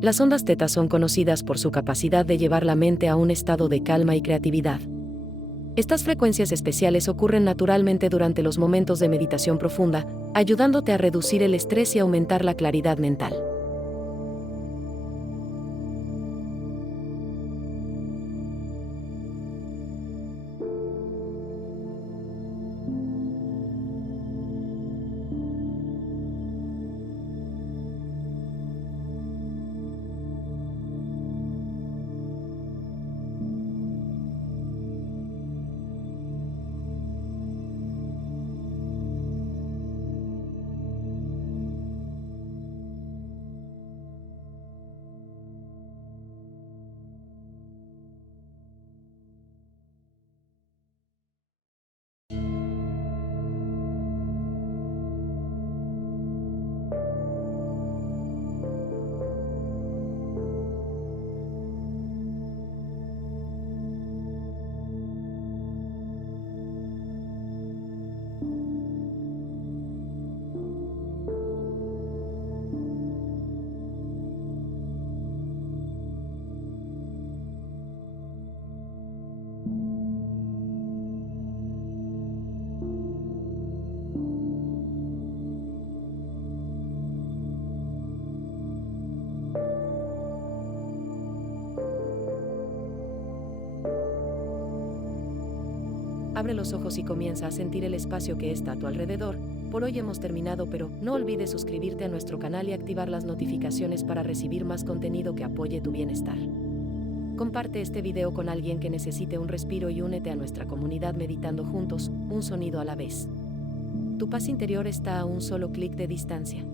Las ondas teta son conocidas por su capacidad de llevar la mente a un estado de calma y creatividad. Estas frecuencias especiales ocurren naturalmente durante los momentos de meditación profunda, ayudándote a reducir el estrés y aumentar la claridad mental. Abre los ojos y comienza a sentir el espacio que está a tu alrededor. Por hoy hemos terminado, pero no olvides suscribirte a nuestro canal y activar las notificaciones para recibir más contenido que apoye tu bienestar. Comparte este video con alguien que necesite un respiro y únete a nuestra comunidad meditando juntos, un sonido a la vez. Tu paz interior está a un solo clic de distancia.